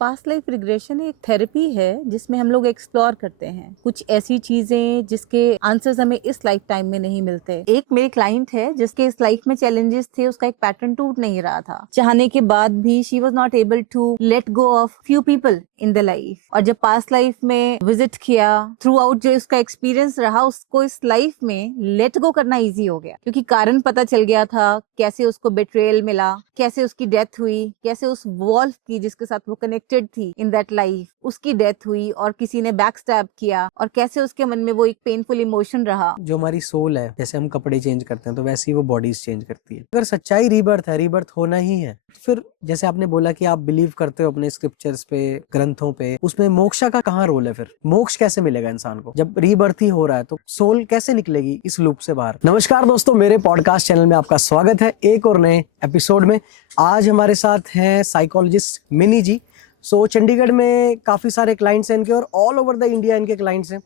Past life regression एक therapy है जिसमें हम लोग एक्सप्लोर करते हैं कुछ ऐसी चीजें जिसके आंसर्स हमें इस लाइफ टाइम में नहीं मिलते। एक मेरे क्लाइंट है जिसके इस लाइफ में चैलेंजेस थे, उसका एक पैटर्न टूट नहीं रहा था। चाहने के बाद भी she was not able to let go of few people in the life. और जब पास्ट लाइफ में विजिट किया, थ्रू आउट जो उसका एक्सपीरियंस रहा, उसको इस लाइफ में लेट गो करना ईजी हो गया, क्योंकि कारण पता चल गया था कैसे उसको बेट्रेयल मिला, कैसे उसकी डेथ हुई, कैसे उस वॉल्फ की जिसके साथ वो कनेक्टेड थी इन दैट लाइफ उसकी डेथ हुई और किसी ने बैक स्टैब किया, और कैसे उसके मन में वो एक पेनफुल इमोशन रहा। जो हमारी सोल है, जैसे हम कपड़े चेंज करते हैं तो वैसे ही वो बॉडीज चेंज करती है। अगर सच्चाई रीबर्थ है, रीबर्थ होना ही है, फिर जैसे आपने बोला कि आप बिलीव करते हो अपने स्क्रिप्चर्स पे, ग्रंथों पे, उसमें मोक्षा का कहाँ रोल है? फिर मोक्ष कैसे मिलेगा इंसान को जब रीबर्थ ही हो रहा है? तो सोल कैसे निकलेगी इस लूप से बाहर? नमस्कार दोस्तों, मेरे पॉडकास्ट चैनल में आपका स्वागत है एक और नए एपिसोड में। आज हमारे साथ हैं साइकोलॉजिस्ट मिनी जी। चंडीगढ़ में काफी सारे क्लाइंट्स हैं इनके और ऑल ओवर द इंडिया इनके क्लाइंट्स हैं।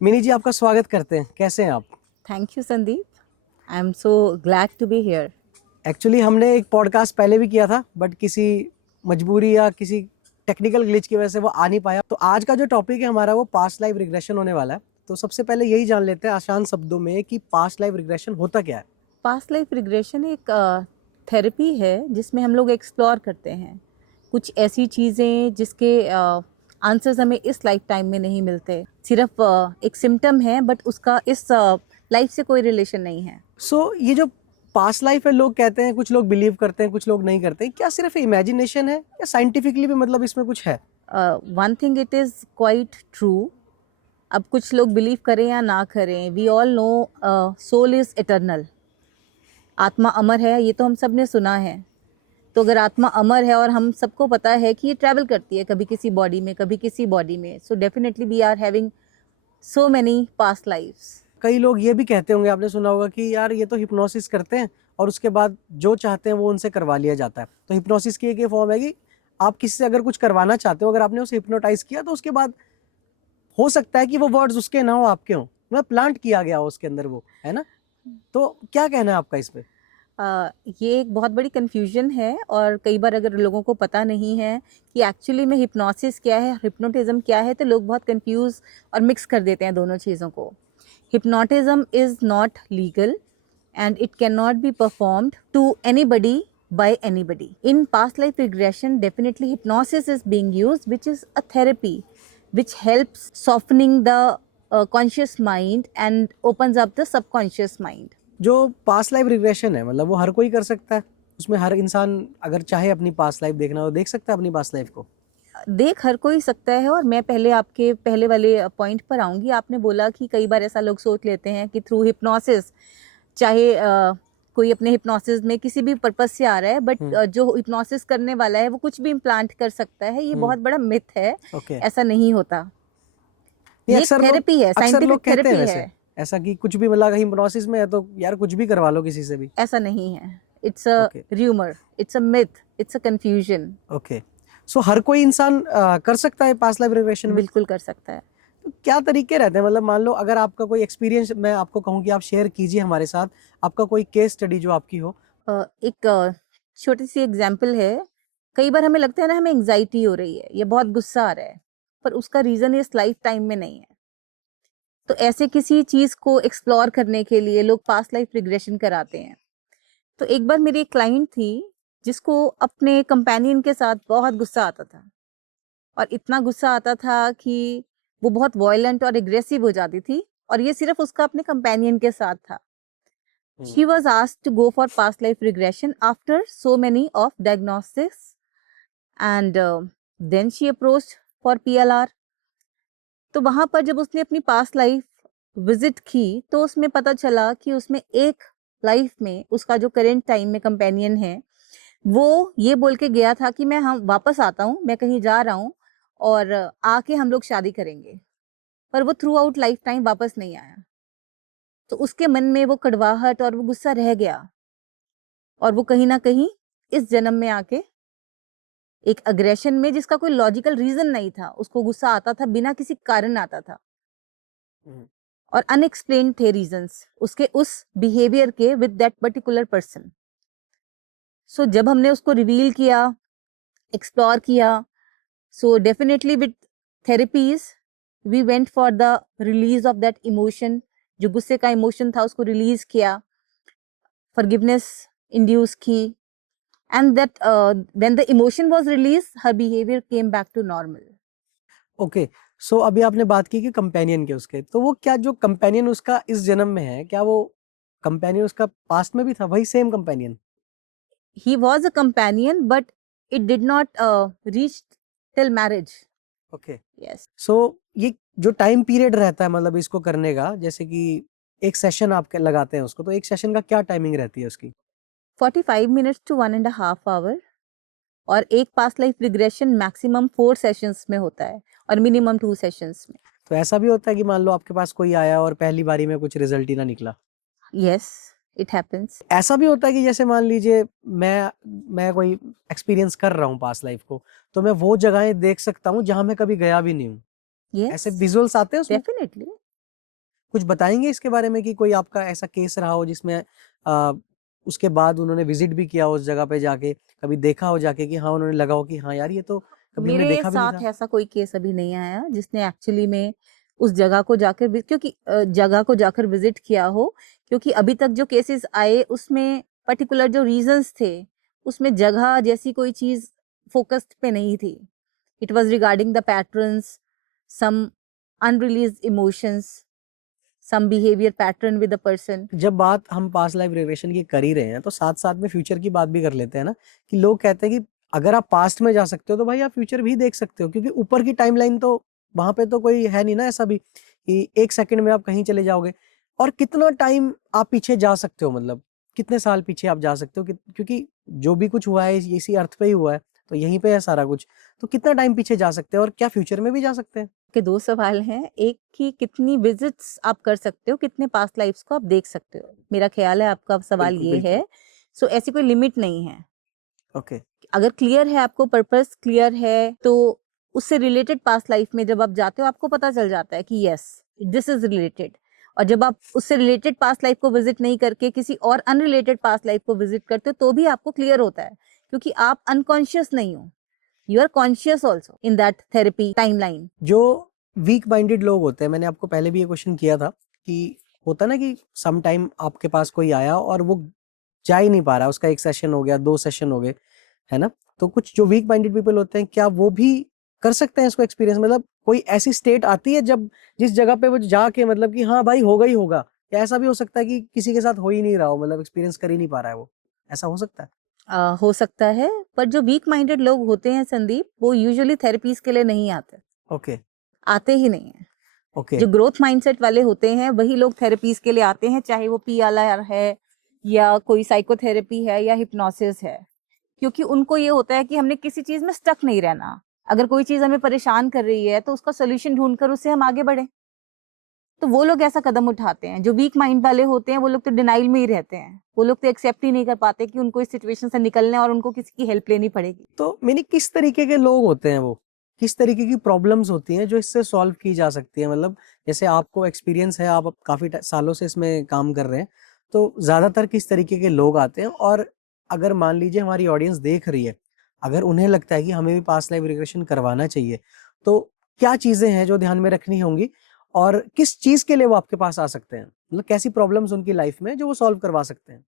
मिनी जी, आपका स्वागत करते हैं। कैसे हैं आप? Thank you Sandeep, I am so glad to be here. Actually हमने एक पॉडकास्ट पहले भी किया था, बट किसी मजबूरी या किसी टेक्निकल ग्लिच की वजह से वो आ नहीं पाया। तो आज का जो टॉपिक है हमारा वो पास्ट लाइफ रिग्रेशन होने वाला है। तो सबसे पहले यही जान लेते हैं आसान शब्दों में कि पास्ट लाइफ रिग्रेशन होता क्या है। पास्ट लाइफ रिग्रेशन एक थेरेपी है जिसमें हम लोग एक्सप्लोर करते हैं कुछ ऐसी चीज़ें जिसके आंसर्स हमें इस लाइफ टाइम में नहीं मिलते। सिर्फ एक सिम्टम है, बट उसका इस लाइफ से कोई रिलेशन नहीं है। ये जो पास्ट लाइफ है, लोग कहते हैं, कुछ लोग बिलीव करते हैं, कुछ लोग नहीं करते। क्या सिर्फ इमेजिनेशन है या साइंटिफिकली भी मतलब इसमें कुछ है? One thing it is quite true. अब कुछ लोग बिलीव करें या ना करें, we all know soul is eternal. आत्मा अमर है, ये तो हम सब ने सुना है। तो अगर आत्मा अमर है और हम सबको पता है कि ये ट्रैवल करती है, कभी किसी बॉडी में कभी किसी बॉडी में, so definitely we are having so many past lifes. कई लोग ये भी कहते होंगे, आपने सुना होगा कि यार ये तो हिप्नोसिस करते हैं और उसके बाद जो चाहते हैं वो उनसे करवा लिया जाता है। तो हिप्नोसिस की एक फॉर्म है कि आप किसी से अगर कुछ करवाना चाहते हो, अगर आपने उसे हिप्नोटाइज किया तो उसके बाद हो सकता है कि वो वर्ड्स उसके ना हो, आपके हो, मतलब प्लांट किया गया हो उसके अंदर, वो है ना। तो क्या कहना है आपका इस पे? ये एक बहुत बड़ी कन्फ्यूजन है, और कई बार अगर लोगों को पता नहीं है कि एक्चुअली में हिप्नोसिस क्या है, हिप्नोटिज्म क्या है, तो लोग बहुत कंफ्यूज और मिक्स कर देते हैं दोनों चीज़ों को। Hypnotism is not legal and it cannot be performed to anybody by anybody. In past life regression, definitely hypnosis is being used, which is a therapy which helps softening the conscious mind and opens up the subconscious mind. जो past life regression है, मतलब वो हर कोई कर सकता है? उसमें हर इंसान अगर चाहे अपनी पास्ट लाइफ देखना हो देख सकता है अपनी पास्ट लाइफ को? देख हर कोई सकता है। और मैं पहले आपके पहले वाले पॉइंट पर आऊंगी। आपने बोला कि कई बार ऐसा लोग सोच लेते हैं कि थ्रू हिप्नोसिस, चाहे कोई अपने हिप्नोसिस में किसी भी पर्पस से आ रहा है, बट जो हिप्नोसिस करने वाला है वो कुछ भी इम्प्लांट कर सकता है। ये बहुत बड़ा मिथ है। ऐसा नहीं होता। ये थेरेपी है, साइंटिफिक थेरेपी है। ऐसा कि कुछ भी, मतलब हिप्नोसिस में है तो यार कुछ भी करवा लो किसी से भी, ऐसा नहीं है। It's a rumour, it's a myth, it's a confusion. Okay. So हर कोई इंसान कर सकता है पास्ट लाइफ रिग्रेशन? बिल्कुल कर सकता है। तो क्या तरीके रहते हैं? मतलब मान लो अगर आपका कोई एक्सपीरियंस, मैं आपको कहूँ कि आप शेयर कीजिए हमारे साथ, आपका कोई केस स्टडी जो आपकी हो। एक छोटी सी एग्जांपल है। कई बार हमें लगता है ना, हमें एंजाइटी हो रही है, ये बहुत गुस्सा आ रहा है, पर उसका रीजन इस लाइफ टाइम में नहीं है। तो ऐसे किसी चीज को एक्सप्लोर करने के लिए लोग पास्ट लाइफ रिग्रेशन कराते हैं। तो एक बार मेरी एक क्लाइंट थी जिसको अपने कंपेनियन के साथ बहुत गुस्सा आता था, और इतना गुस्सा आता था कि वो बहुत वॉयलेंट और एग्रेसिव हो जाती थी, और ये सिर्फ उसका अपने कंपेनियन के साथ था। She was asked to go for past life regression after so many of diagnosis, and then she approached for PLR. तो वहां पर जब उसने अपनी पास्ट लाइफ विजिट की तो उसमें पता चला कि उसमें एक लाइफ में उसका जो करेंट टाइम में कंपेनियन है, वो ये बोल के गया था कि मैं वापस आता हूँ, मैं कहीं जा रहा हूँ और आके हम लोग शादी करेंगे, पर वो थ्रू आउट लाइफ टाइम वापस नहीं आया। तो उसके मन में वो कड़वाहट और वो गुस्सा रह गया, और वो कहीं ना कहीं इस जन्म में आके एक अग्रेशन में, जिसका कोई लॉजिकल रीजन नहीं था, उसको गुस्सा आता था बिना किसी कारण आता था, और अनएक्सप्लेन्ड थे रीजंस उसके उस बिहेवियर के विद दैट पर्टिकुलर पर्सन। सो जब हमने उसको रिवील किया, एक्सप्लोर किया, So definitely with therapies, we went for the release of that emotion. जो गुस्से का emotion था उसको release किया, forgiveness induce की, and that when the emotion was released, her behavior came back to normal. Okay, so अभी आपने बात की कि कंपेनियन के उसके, तो वो क्या जो कंपेनियन उसका इस जन्म में है, क्या वो कंपेनियन उसका पास्ट में भी था, वही same companion? He was a companion, but it did not reach till marriage. Okay, Yes. सो ये जो टाइम पीरियड रहता है मतलब इसको करने का, जैसे कि एक सेशन आप लगाते हैं उसको, तो एक सेशन का क्या टाइमिंग रहती है उसकी? 45 minutes to 1.5 hour. और एक past life regression maximum 4 sessions में होता है और मिनिमम 2 सेशंस में. तो ऐसा भी होता है कि मान लो आपके पास कोई आया और पहली बारी में कुछ रिजल्ट ही ना निकला? Yes, it happens. ऐसा भी होता है कि जैसे मान लीजिए मैं कोई एक्सपीरियंस कर रहा हूँ पास्ट लाइफ को, तो मैं वो जगहें देख सकता हूँ जहां मैं कभी गया भी नहीं हूँ? ऐसे यस, विजुअल्स आते हैं उसमें? डेफिनेटली. कुछ बताएंगे इसके बारे में कि कोई आपका ऐसा केस रहा हो जिसमें उसके बाद उन्होंने विजिट भी किया हो उस जगह पे जाके, कभी देखा हो जाके कि हाँ उन्होंने लगा हो कि हाँ यार ये तो कभी हमने मेरे देखा भी नहीं साथ था? ऐसा कोई केस अभी नहीं आया जिसने एक्चुअली में उस जगह को जाकर क्योंकि जगह को जाकर विजिट किया हो, क्योंकि अभी तक जो केसेस आए उसमें पर्टिकुलर जो रीजंस थे उसमें जगह जैसी कोई चीज फोकस्ड पे नहीं थी. It was regarding the patterns, some unreleased emotions, some behavior pattern with the person. जब बात हम पास्ट लाइफ रिग्रेशन की कर ही रहे हैं तो साथ साथ में फ्यूचर की बात भी कर लेते हैं ना, कि लोग कहते हैं कि अगर आप पास्ट में जा सकते हो तो भाई आप फ्यूचर भी देख सकते हो, क्योंकि ऊपर की टाइमलाइन तो वहां पे तो कोई है नहीं ना ऐसा भी कि एक सेकंड में आप कहीं चले जाओगे। और कितना टाइम आप पीछे जा सकते हो, मतलब कितने साल पीछे आप जा सकते हो क्योंकि जो भी कुछ हुआ है इसी अर्थ पे ही हुआ है, तो यहीं पे है सारा कुछ। तो कितना टाइम पीछे जा सकते हैं और क्या फ्यूचर में भी जा सकते हैं? के 2 सवाल हैं. एक कि कितनी विजिट्स आप कर सकते हो, कितने पास्ट लाइफ्स को आप देख सकते हो. मेरा ख्याल है आपका सवाल बिल्कुल ये बिल्कुल। है. सो ऐसी कोई लिमिट नहीं है. ओके, अगर क्लियर है, आपको पर्पस क्लियर है, तो उससे रिलेटेड पास्ट लाइफ में जब आप जाते हो आपको पता चल जाता है कि यस दिस इज रिलेटेड. और जब आप उससे रिलेटेड पास्ट लाइफ को विजिट नहीं करके किसी और अनरिलेटेड पास्ट लाइफ को विजिट करते हो तो भी आपको क्लियर होता है, क्योंकि आप अनकॉन्शियस नहीं हो, you are conscious also in that therapy timeline. जो वीक माइंडेड लोग होते हैं, मैंने आपको पहले भी ये क्वेश्चन किया था कि होता ना कि सम टाइम आपके पास कोई आया और वो जा ही नहीं पा रहा, उसका एक सेशन हो गया, 2 सेशन हो गए, है ना? तो कुछ जो वीक माइंडेड पीपल होते हैं, क्या वो भी कर सकते हैं इसको एक्सपीरियंस? मतलब कोई ऐसी स्टेट आती है जब जिस जगह पे वो जाके मतलब कि हाँ भाई होगा ही होगा, या ऐसा भी हो सकता है कि किसी के साथ हो ही नहीं रहा हो, मतलब एक्सपीरियंस कर ही नहीं पा रहा है वो, ऐसा हो सकता है? हो सकता है, पर जो वीक माइंडेड लोग होते हैं संदीप, वो यूजुअली थेरेपीज के लिए नहीं आते. ओके आते ही नहीं है. ओके जो ग्रोथ माइंडसेट वाले होते हैं वही लोग थेरेपीज के लिए आते हैं, चाहे वो PLR है या कोई साइकोथेरेपी है या हिप्नोसिस है, क्योंकि उनको ये होता है कि हमने किसी चीज में स्टक नहीं रहना. अगर कोई चीज हमें परेशान कर रही है तो उसका सोल्यूशन ढूंढकर उससे हम आगे बढ़े. तो वो लोग ऐसा कदम उठाते हैं. जो वीक माइंड वाले होते हैं वो लोग तो डिनाइल में ही रहते हैं. वो लोग तो एक्सेप्ट ही नहीं कर पाते कि उनको इस सिचुएशन से निकलना है और उनको किसी की हेल्प लेनी पड़ेगी. तो मैंने किस तरीके के लोग होते हैं वो, किस तरीके की प्रॉब्लम्स होती हैं जो इससे सॉल्व की जा सकती है? मतलब जैसे आपको एक्सपीरियंस है, आप काफी सालों से इसमें काम कर रहे हैं, तो ज्यादातर किस तरीके के लोग आते हैं? और अगर मान लीजिए हमारी ऑडियंस देख रही है, अगर उन्हें लगता है कि हमें भी पास्ट लाइफ रिग्रेशन करवाना चाहिए, तो क्या चीजें हैं जो ध्यान में रखनी होंगी और किस चीज के लिए वो आपके पास आ सकते हैं? मतलब कैसी प्रॉब्लम्स उनकी लाइफ में जो वो सॉल्व करवा सकते हैं?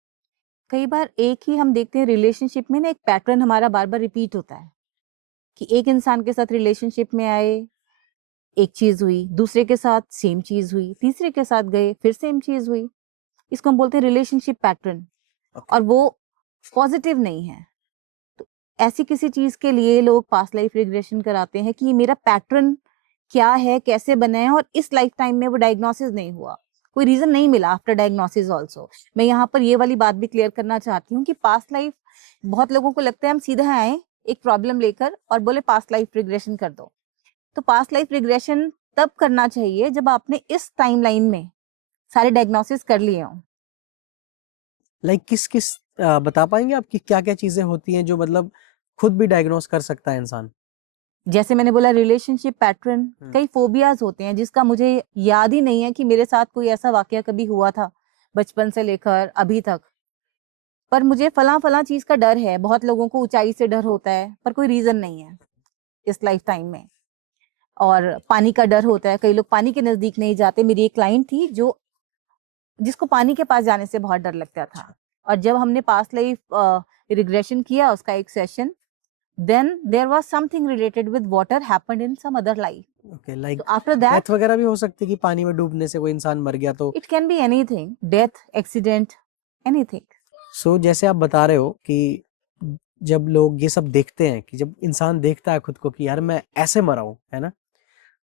कई बार एक ही हम देखते हैं रिलेशनशिप में ना, एक पैटर्न हमारा बार बार रिपीट होता है कि एक इंसान के साथ रिलेशनशिप में आए, एक चीज हुई, दूसरे के साथ सेम चीज हुई, तीसरे के साथ गए फिर सेम चीज हुई. इसको हम बोलते हैं रिलेशनशिप पैटर्न. और वो पॉजिटिव नहीं है. तो ऐसी किसी चीज के लिए लोग पास्ट लाइफ रिग्रेशन कराते हैं कि ये मेरा पैटर्न क्या है, कैसे बना है, और इस लाइफ टाइम में वो डायग्नोसिस नहीं हुआ, कोई रीजन नहीं मिला आफ्टर डायग्नोसिस ऑल्सो. मैं यहाँ पर ये वाली बात भी क्लियर करना चाहती हूँ कि पास्ट लाइफ, बहुत लोगों को लगता है हम सीधा आए एक प्रॉब्लम लेकर और बोले पास्ट लाइफ रिग्रेशन कर दो. तो पास्ट लाइफ रिग्रेशन तब करना चाहिए जब आपने इस टाइमलाइन में सारे डायग्नोसिस कर लिए हों. लाइक किस किस बता पाएंगे आप कि क्या क्या चीजें होती हैं जो मतलब खुद भी डायग्नोस कर सकता है इंसान? जैसे मैंने बोला रिलेशनशिप पैटर्न, कई फोबियाज होते हैं जिसका मुझे याद ही नहीं है कि मेरे साथ कोई ऐसा वाकया कभी हुआ था बचपन से लेकर अभी तक, पर मुझे फला फला चीज का डर है. बहुत लोगों को ऊंचाई से डर होता है पर कोई रीजन नहीं है. इस लाइफ टाइम में। और पानी का डर होता है, कई लोग पानी के नजदीक नहीं जाते। मेरी एक क्लाइंट थी जिसको पानी के पास जाने से बहुत डर लगता था, और जब हमने पास्ट लाइफ रिग्रेशन किया उसका एक session, then there was something related with water happened in some other life. Okay, like So after that, death वगैरह भी हो सकती है कि पानी में डूबने से कोई इंसान मर गया तो। it can be anything, death, accident, anything. सो जैसे आप बता रहे हो कि जब लोग ये सब देखते हैं, कि जब इंसान देखता है खुद को कि यार मैं ऐसे मरा हूं, है ना,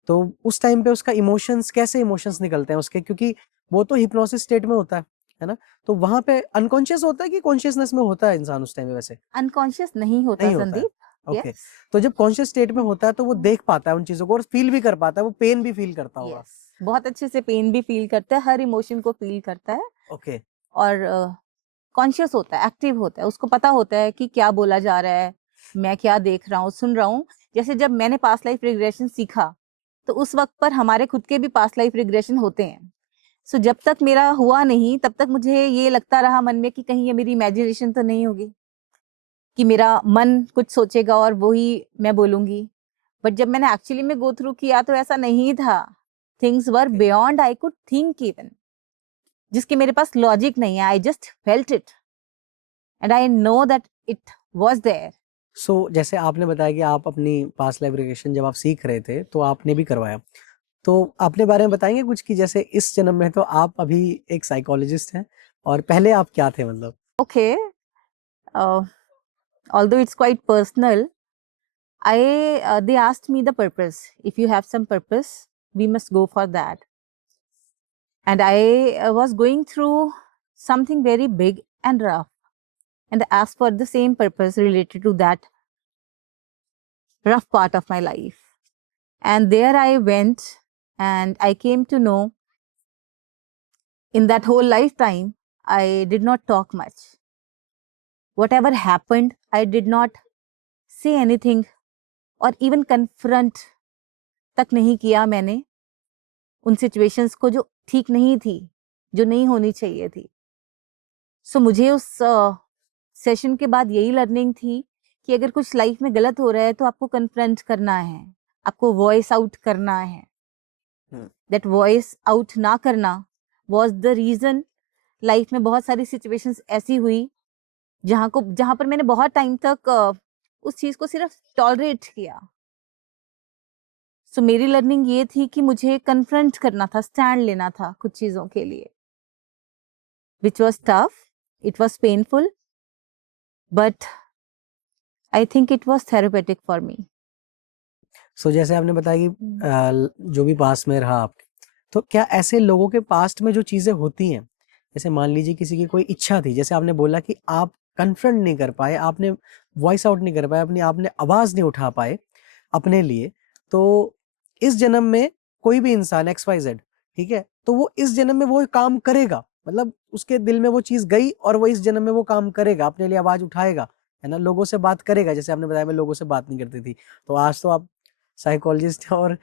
तो उस टाइम पे उसका इमोशंस, कैसे इमोशंस निकलते हैं उसके, क्योंकि वो तो हिप्नोसिस स्टेट में होता है ना, तो वहां पे अनकॉन्शियस होता है कि कॉन्शियसनेस में होता है इंसान उस टाइम पे? वैसे Unconscious नहीं होता नहीं होता है। संदीप। Okay, Yes. तो जब कॉन्शियस स्टेट में होता है तो वो देख पाता है उन चीजों को और फील भी कर पाता है, वो पेन भी फील करता होगा। Yes. बहुत अच्छे से पेन भी फील करता है, हर इमोशन को फील करता है। ओके, और कॉन्शियस होता है, एक्टिव होता है, उसको पता होता है कि क्या बोला जा रहा है, मैं क्या देख रहा हूँ, सुन रहा हूँ। जैसे जब मैंने पास्ट लाइफ रिग्रेशन सीखा, तो उस वक्त पर हमारे खुद के भी पास्ट लाइफ रिग्रेशन होते हैं। सो जब तक मेरा हुआ नहीं, तब तक मुझे ये लगता रहा मन में कि कहीं ये मेरी इमेजिनेशन तो नहीं होगी, कि मेरा मन कुछ सोचेगा और वही मैं बोलूंगी। बट जब मैंने एक्चुअली में गो थ्रू किया तो ऐसा नहीं था। Things were beyond I could think even, जिसके मेरे पास लॉजिक नहीं है। I just felt it and I know that it was there. So जैसे आपने बताया कि आप अपनी पास्ट लाइफ रिग्रेशन जब आप सीख रहे थे तो आपने भी करवाया, तो अपने बारे में बताएंगे कुछ कि जैसे इस जन्म में तो आप अभी एक साइकोलॉजिस्ट हैं और पहले आप क्या थे, मतलब? Okay, although it's quite personal, they asked me the purpose. If you have some purpose, we must go for that. And I was going through something very big and rough, and asked for the same purpose related to that rough part of my life. And there I went, and I came to know in that whole lifetime, I did not talk much. Whatever happened, I did not say anything or even confront तक नहीं किया मैंने उन situations को जो ठीक नहीं थी, जो नहीं होनी चाहिए थी। सो मुझे उस सेशन के बाद यही लर्निंग थी कि अगर कुछ लाइफ में गलत हो रहा है तो आपको कन्फ्रंट करना है, आपको वॉइस आउट करना है। दैट वॉइस आउट ना करना वाज द रीजन लाइफ में बहुत सारी सिचुएशंस ऐसी हुई जहां पर मैंने बहुत टाइम तक उस चीज को सिर्फ टॉलरेट किया। सो मेरी लर्निंग ये थी कि मुझे कन्फ्रंट करना था, स्टैंड लेना था कुछ चीजों के लिए, which was tough, it was painful, but I think it was therapeutic for me. So जैसे आपने बताया कि जो भी पास्ट में रहा आपके, तो क्या ऐसे लोगों के पास्ट में जो चीजें होती हैं, जैसे मान लीजिए किसी की कोई इच्छा थी, जैसे आपने बोला कि आप कन्फ्रंट नहीं कर पाए, आपने वॉइस आउट नहीं कर पाए, अपनी आपने आवाज नहीं उठा पाए अपने लिए, तो इस जन्म में कोई भी इंसान XYZ, ठीक है, तो वो इस जन्म में वो काम करेगा, मतलब उसके दिल में वो चीज गई और वो इस जन्म में वो काम करेगा, अपने लिए आवाज उठाएगा, है ना, लोगों से बात करेगा। जैसे आपने बताया मैं लोगों से बात नहीं करती थी, तो आज तो आप साइकोलॉजिस्ट हैं और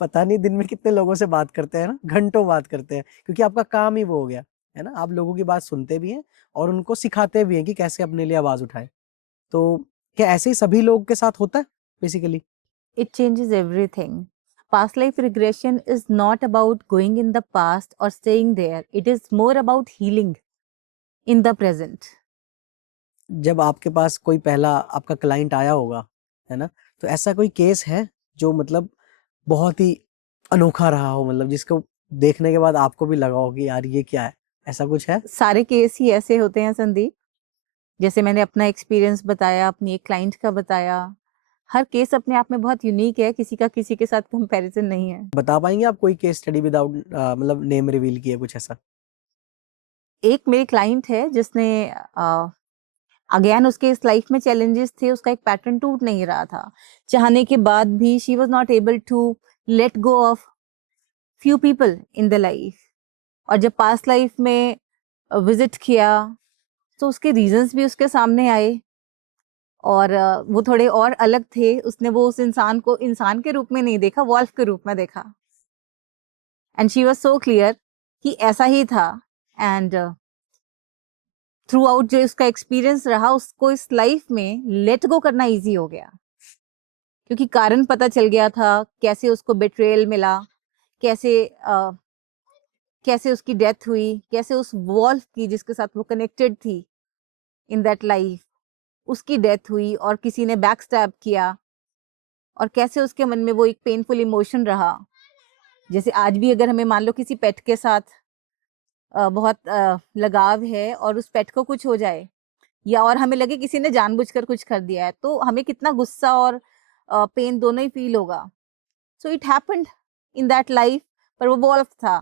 पता नहीं दिन में कितने लोगों से बात करते हैं ना, घंटों बात करते हैं, क्योंकि आपका काम ही वो हो गया है ना, आप लोगों की बात सुनते भी हैं और उनको सिखाते भी हैं कि कैसे अपने लिए आवाज उठाए। तो क्या ऐसे ही सभी लोगों के साथ होता है basically? It changes everything. Past life regression is not about going in the past or staying there. It is more about healing in the present. जब आपके पास कोई पहला आपका क्लाइंट आया होगा, है ना, तो ऐसा कोई केस है जो मतलब बहुत ही अनोखा रहा हो, मतलब जिसको देखने के बाद आपको भी लगा हो कि यार ये क्या है, ऐसा कुछ है? सारे केस ही ऐसे होते हैं संदीप। जैसे मैंने अपना एक्सपीरियंस बताया, अपनी एक क्लाइंट का बताया, हर केस अपने आप में बहुत यूनिक है, किसी का किसी के साथ कंपैरिजन नहीं है। बता पाएंगे आप कोई केस स्टडी विदाउट मतलब नेम रिवील किए, कुछ ऐसा? एक मेरी क्लाइंट है जिसने अगेन उसके इस लाइफ में चैलेंजेस थे, उसका एक पैटर्न टूट नहीं रहा था, चाहने के बाद भी she was not able to let go of few people in the life. और जब पास्ट लाइफ में विजिट किया तो उसके रीजंस भी उसके सामने आए और वो थोड़े और अलग थे। उसने वो उस इंसान को इंसान के रूप में नहीं देखा, वॉल्फ के रूप में देखा, and she was so clear कि ऐसा ही था। एंड थ्रू आउट जो उसका एक्सपीरियंस रहा, उसको इस लाइफ में लेट गो करना इजी हो गया क्योंकि कारण पता चल गया था, कैसे उसको बेट्रेयल मिला, कैसे उसकी डेथ हुई, कैसे उस वॉल्फ की जिसके साथ वो कनेक्टेड थी इन दैट लाइफ, उसकी डेथ हुई और किसी ने बैक स्टैब किया, और कैसे उसके मन में वो एक पेनफुल इमोशन रहा। जैसे आज भी अगर हमें मान लो किसी पेट के साथ बहुत लगाव है और उस पेट को कुछ हो जाए, या और हमें लगे किसी ने जानबूझकर कुछ कर दिया है, तो हमें कितना गुस्सा और पेन दोनों ही फील होगा। So it happened in that life. पर वो वॉल्फ था,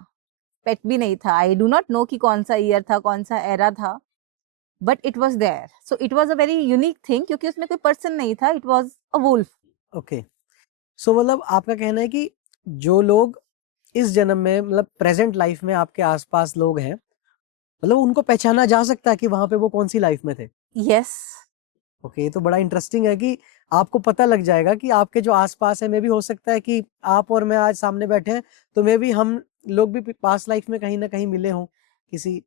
पेट भी नहीं था। आई डू नॉट नो कि कौन सा ईयर था, कौन सा एरा था, but it was there. So it was a very unique thing, क्योंकि उसमें कोई पर्सन नहीं था, it was a wolf. Okay, so मतलब आपका कहना है कि जो लोग इस जन्म में मतलब प्रेजेंट लाइफ में आपके आसपास लोग हैं, मतलब उनको पहचाना जा सकता है कि वहां पे वो कौन सी लाइफ में थे? यस। ओके, ये तो बड़ा इंटरेस्टिंग है कि आपको पता लग जाएगा कि आपके जो आसपास है, मे भी हो सकता है कि आप और मैं आज सामने बैठे हैं, तो मे भी हम लोग भी पास्ट लाइफ में कहीं ना कहीं मिले हों, किसी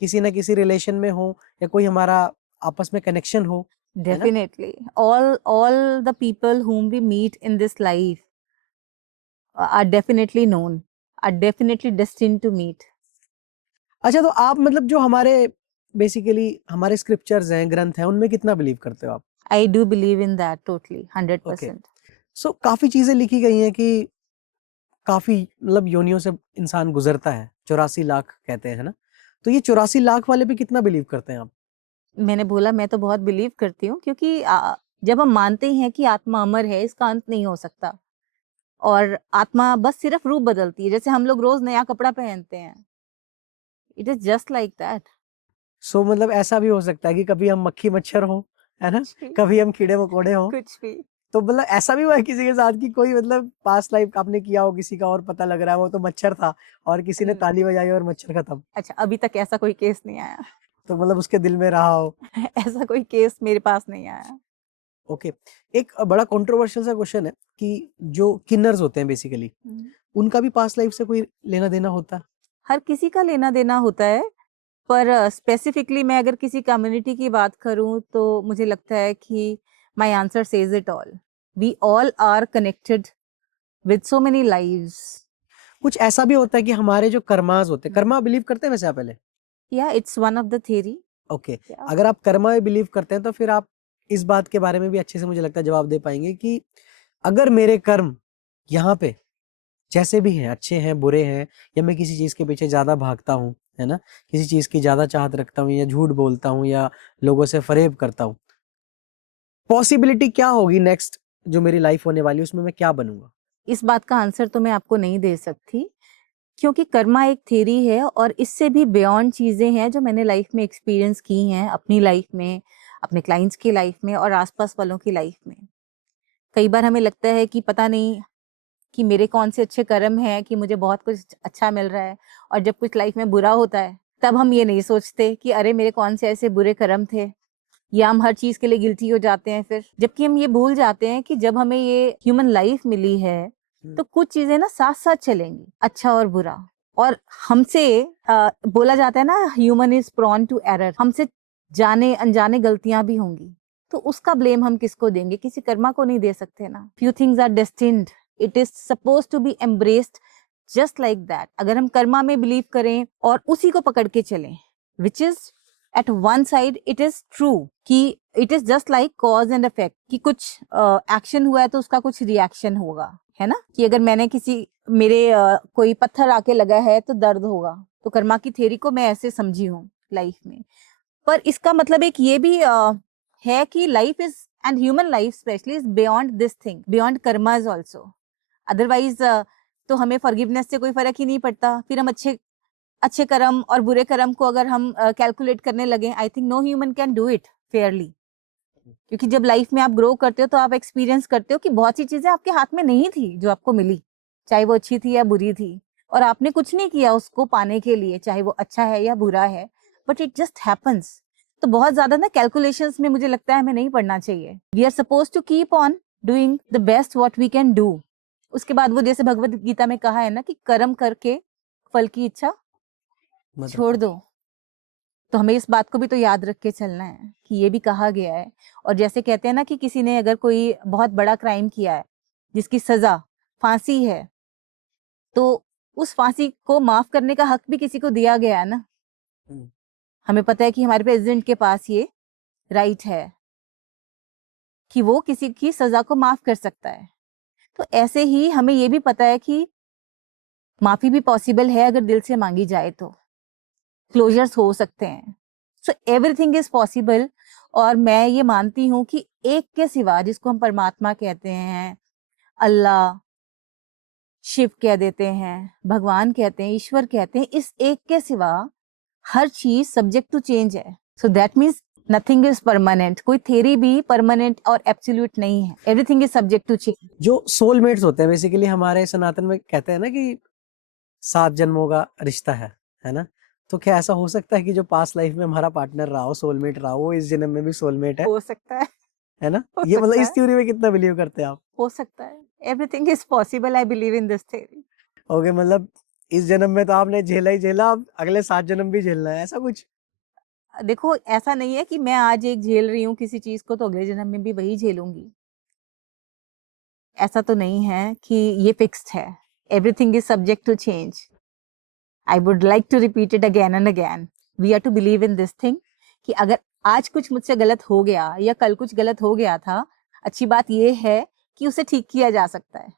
किसी ना किसी रिलेशन में हो, या कोई हमारा आपस में कनेक्शन हो, है ना? Definitely. All the people whom we meet in this life are definitely known, are definitely destined to meet. अच्छा, तो आप मतलब जो हमारे बेसिकली हमारे स्क्रिप्चर्स हैं, ग्रंथ हैं, उनमें कितना बिलीव करते हो आप? I do believe in that totally, okay, 100%. सो काफी चीजें लिखी गई हैं कि काफी मतलब योनियों से इंसान गुजरता है, 84 लाख कहते हैं ना? तो ये 84 लाख वाले भी कितना बिलीव करते हैं आप? मैंने बोला मैं तो बहुत बिलीव करती हूँ, क्योंकि जब हम मानते हैं कि आत्मा अमर है, इसका अंत नहीं हो सकता, और आत्मा बस सिर्फ रूप बदलती है, जैसे हम लोग रोज नया कपड़ा पहनते हैं, it is just like that. So मतलब ऐसा भी हो सकता है कि कभी हम मक्खी मच्छर हो, है ना, कभी हम कीड़े मकोड़े हो। कुछ भी। तो मतलब ऐसा भी हुआ है किसी के साथ कि कोई मतलब पास्ट लाइफ आपने किया हो किसी का, और पता लग रहा है वो तो मच्छर था, और किसी ने ताली बजाई और मच्छर खत्म? अच्छा, अभी तक ऐसा कोई केस नहीं आया। तो मतलब उसके दिल में रहा हो। ऐसा कोई केस मेरे पास नहीं आया। ओके, एक बड़ा कंट्रोवर्शियल सा क्वेश्चन है कि जो किन्नर्स होते हैं बेसिकली, उनका भी पास्ट लाइफ से कोई लेना देना होता है? हर किसी का लेना देना होता है, पर स्पेसिफिकली मैं अगर किसी कम्युनिटी की बात करूं तो मुझे लगता है कि my answer says it all. We all are connected with so many lives. कुछ ऐसा भी होता है कि हमारे जो कर्मास होते हैं, कर्मा बिलीव करते हैं वैसे आप पहले? या it's one of the theory. Okay, अगर आप कर्मा में बिलीव करते हैं तो फिर आप इस बात के बारे में भी अच्छे से मुझे लगता है जवाब दे पाएंगे कि अगर मेरे कर्म यहाँ पे जैसे भी हैं, अच्छे हैं बुरे हैं, या मैं किसी चीज के पीछे ज्यादा भागता हूँ, है ना, किसी चीज की ज्यादा चाहत रखता हूँ, या झूठ बोलता हूँ, या लोगों से फरेब करता हूँ, पॉसिबिलिटी क्या होगी नेक्स्ट जो मेरी लाइफ होने वाली है उसमें मैं क्या बनूंगा? इस बात का आंसर तो मैं आपको नहीं दे सकती, क्योंकि कर्मा एक थ्योरी है, और इससे भी बियॉन्ड चीजें हैं जो मैंने लाइफ में एक्सपीरियंस की हैं, अपनी लाइफ में, अपने क्लाइंट्स की लाइफ में, और आसपास वालों की लाइफ में। कई बार हमें लगता है कि पता नहीं कि मेरे कौन से अच्छे कर्म हैं कि मुझे बहुत कुछ अच्छा मिल रहा है, और जब कुछ लाइफ में बुरा होता है तब हम ये नहीं सोचते कि अरे मेरे कौन से ऐसे बुरे कर्म थे, या हम हर चीज के लिए गिल्टी हो जाते हैं फिर। जबकि हम ये भूल जाते हैं कि जब हमें ये ह्यूमन लाइफ मिली है तो कुछ चीजें ना साथ साथ चलेंगी, अच्छा और बुरा। और हमसे बोला जाता है ना, human is prone to error, हमसे जाने अनजाने गलतियां भी होंगी, तो उसका ब्लेम हम किसको देंगे? किसी कर्मा को नहीं दे सकते ना। Few things are destined, it is suppose to be embraced just like that. अगर हम कर्मा में बिलीव करें और उसी को पकड़ के चलें, which is at one side it is true कि it is just like cause and effect, कि कुछ एक्शन हुआ है तो उसका कुछ रिएक्शन होगा, है ना। कि अगर मैंने किसी मेरे कोई पत्थर आके लगा है तो दर्द होगा, तो कर्मा की थ्योरी को मैं ऐसे समझी हूँ लाइफ में। पर इसका मतलब एक ये भी है कि life is, and human life specially, is beyond this thing, beyond Karma is also. Otherwise तो हमें फॉरगिवनेस से कोई फर्क ही नहीं पड़ता। फिर हम अच्छे कर्म और बुरे कर्म को अगर हम कैलकुलेट करने लगे, I think no human can do it fairly. क्योंकि जब लाइफ में आप ग्रो करते हो तो आप एक्सपीरियंस करते हो कि बहुत सी चीजें आपके हाथ में नहीं थी जो आपको मिली, चाहे वो अच्छी थी या बुरी थी, और आपने कुछ नहीं किया उसको पाने के लिए, चाहे वो अच्छा है या बुरा है, बट इट जस्ट हैपन्स। तो बहुत ज्यादा ना कैलकुलेशंस में मुझे लगता है हमें नहीं पढ़ना चाहिए। We are suppose to keep on doing the best what we can do. उसके बाद वो जैसे भगवत गीता में कहा है ना कि कर्म करके फल की इच्छा छोड़ दो। तो हमें इस बात को भी तो याद रख के चलना है कि ये भी कहा गया है। और जैसे कहते हैं ना कि किसी ने अगर कोई बहुत बड़ा क्राइम किया है जिसकी सजा फांसी है, तो उस फांसी को माफ करने का हक भी किसी को दिया गया है ना। हमें पता है कि हमारे प्रेसिडेंट के पास ये राइट है कि वो किसी की सजा को माफ कर सकता है। तो ऐसे ही हमें ये भी पता है कि माफी भी पॉसिबल है अगर दिल से मांगी जाए तो, क्लोजर्स हो सकते हैं। So everything is possible. और मैं ये मानती हूँ कि एक के सिवा, जिसको हम परमात्मा कहते हैं, अल्लाह, शिव कह देते हैं, भगवान कहते हैं, ईश्वर कहते हैं, इस एक के सिवा हर चीज सब्जेक्ट टू चेंज है। So that means nothing is permanent. कोई थ्योरी भी परमानेंट और एब्सोल्यूट नहीं है। Everything is subject to change. जो सोलमेट्स होते हैं बेसिकली, हमारे सनातन में कहते हैं ना कि 7 जन्मों का रिश्ता है ना। तो क्या ऐसा हो सकता है कि जो पास्ट लाइफ में हमारा पार्टनर रहा हो, सोलमेट रहा हो, वो इस जन्म में भी सोलमेट हो सकता है ना। हो ये मतलब सकता इस है। थ्योरी में कितना बिलीव करते हैं आप? हो सकता है। Everything is possible. I believe in this theory. Okay, मतलब इस जन्म में तो आपने झेला ही झेला, अब अगले 7 जन्म भी झेलना है, ऐसा कुछ? देखो, ऐसा नहीं है कि मैं आज एक झेल रही हूँ किसी चीज को तो अगले जन्म में भी वही झेलूंगी। ऐसा तो नहीं है कि ये फिक्स्ड है। Everything is subject to change. I would like to repeat it again and again. We are to believe in this thing कि अगर आज कुछ मुझसे गलत हो गया या कल कुछ गलत हो गया था, अच्छी बात यह है कि उसे ठीक किया जा सकता है।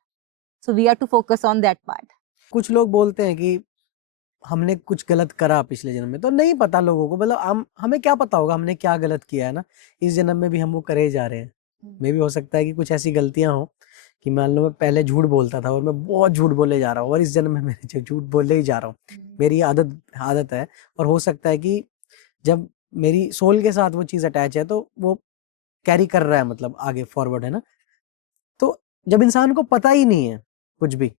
So we are to focus on that part. कुछ लोग बोलते हैं कि हमने कुछ गलत करा पिछले जन्म में, तो नहीं पता लोगों को, मतलब हमें क्या पता होगा हमने क्या गलत किया है ना। इस जन्म में भी हम वो करे जा रहे हैं। मे भी हो सकता है कि कुछ ऐसी गलतियां हो कि मान लो मैं पहले झूठ बोलता था और मैं बहुत झूठ बोले जा रहा हूँ, और इस जन्म में मैं झूठ बोले ही जा रहा हूँ। मेरी आदत है। और हो सकता है कि जब मेरी सोल के साथ वो चीज अटैच है तो वो कैरी कर रहा है, मतलब आगे फॉरवर्ड, है ना। तो जब इंसान को पता ही नहीं है कुछ भी,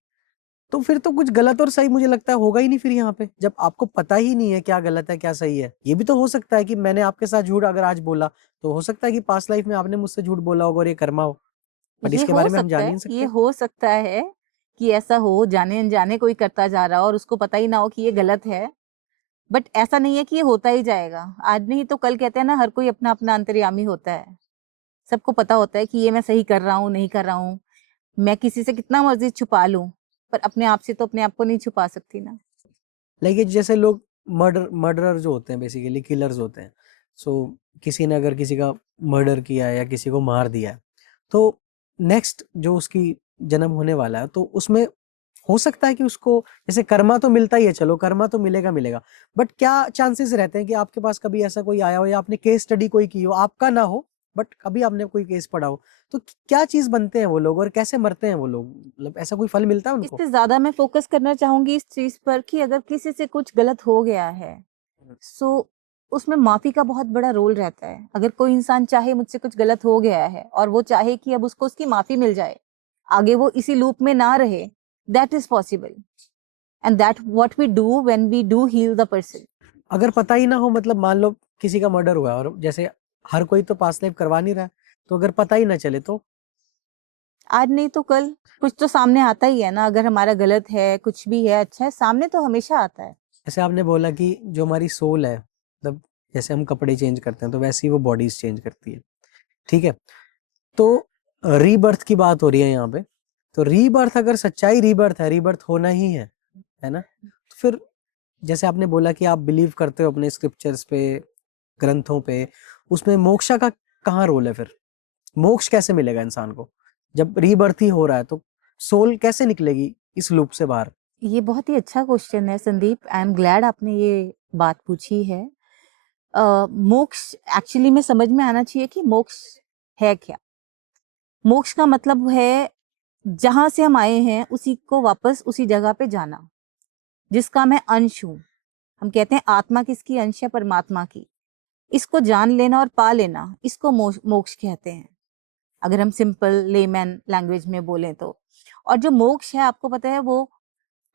तो फिर तो कुछ गलत और सही मुझे लगता है होगा ही नहीं फिर यहाँ पे, जब आपको पता ही नहीं है क्या गलत है क्या सही है। ये भी तो हो सकता है कि मैंने आपके साथ झूठ अगर आज बोला, तो हो सकता है कि पास्ट लाइफ में आपने मुझसे झूठ बोला होगा और ये कर्मा हो, बट ये इसके हो बारे में हम सकता जान ही है। नहीं ये सकते। हो सकता है कि ऐसा हो, जाने अनजाने कोई करता जा रहा हो और उसको पता ही ना हो कि ये गलत है। बट ऐसा नहीं है कि ये होता ही जाएगा। आज नहीं तो कल, कहते हैं ना, हर कोई अपना अपना अंतर्यामी होता है। सबको पता होता है कि ये मैं सही कर रहा हूँ, नहीं कर रहा हूँ। मैं किसी से कितना मर्जी छुपा लूं, पर अपने आप से तो अपने आप को नहीं छुपा सकती ना। लेकिन जैसे लोग मर्डरर जो होते हैं, बेसिकली किलर्स होते हैं। सो किसी ने अगर किसी का मर्डर किया है या किसी को मार दिया है, तो नेक्स्ट जो उसकी जन्म होने वाला है, तो उसमें हो सकता है कि उसको, जैसे कर्मा तो मिलता ही है, चलो कर्मा तो मिलेगा, बट क्या चांसेस रहते हैं कि आपके पास कभी ऐसा कोई आया हो या आपने केस स्टडी कोई की हो, आपका ना हो बट कभी आपने कोई केस पढ़ा हो, तो क्या चीज बनते हैं वो लोग और कैसे मरते हैं वो लोग, मतलब ऐसा कोई फल मिलता है उनको? इससे ज्यादा मैं फोकस करना चाहूंगी इस चीज पर कि अगर किसी से कुछ गलत हो गया है, सो उसमें माफी का बहुत बड़ा रोल रहता है। अगर कोई इंसान चाहे मुझसे कुछ गलत हो गया है और वो चाहे कि अब उसको उसकी माफी मिल जाए, आगे वो इसी लूप में ना रहे, that is possible. And that what we do when we do heal the person. अगर पता ही ना हो, मतलब मान लो किसी का मर्डर हुआ है और जैसे हर कोई तो पास लाइफ करवा नहीं रहा है, तो अगर पता ही ना चले तो? आज नहीं तो कल कुछ तो सामने आता ही है ना। अगर हमारा गलत है, कुछ भी है, अच्छा है, सामने तो हमेशा आता है। जैसे आपने बोला कि जो हमारी सोल है, मतलब जैसे हम कपड़े चेंज करते हैं तो वैसे ही वो बॉडीज चेंज करती है, ठीक है। तो रीबर्थ की बात हो रही है यहाँ पे। तो रीबर्थ, अगर सच्चाई रीबर्थ है, रीबर्थ होना ही है ना, तो फिर जैसे आपने बोला कि आप बिलीव करते हो अपने स्क्रिप्चर्स पे, ग्रंथों पे, उसमें मोक्षा का कहाँ रोल है फिर? मोक्ष कैसे मिलेगा इंसान को जब रीबर्थ ही हो रहा है? तो सोल कैसे निकलेगी इस लूप से बाहर? ये बहुत ही अच्छा क्वेश्चन है संदीप। आई एम ग्लैड आपने ये बात पूछी है। मोक्ष एक्चुअली में समझ में आना चाहिए कि मोक्ष है क्या। मोक्ष का मतलब है जहां से हम आए हैं उसी को वापस उसी जगह पे जाना, जिसका मैं अंश हूं। हम कहते हैं आत्मा किसकी अंश है? परमात्मा की। इसको जान लेना और पा लेना, इसको मोक्ष कहते हैं, अगर हम सिंपल लेमैन लैंग्वेज में बोलें तो। और जो मोक्ष है, आपको पता है, वो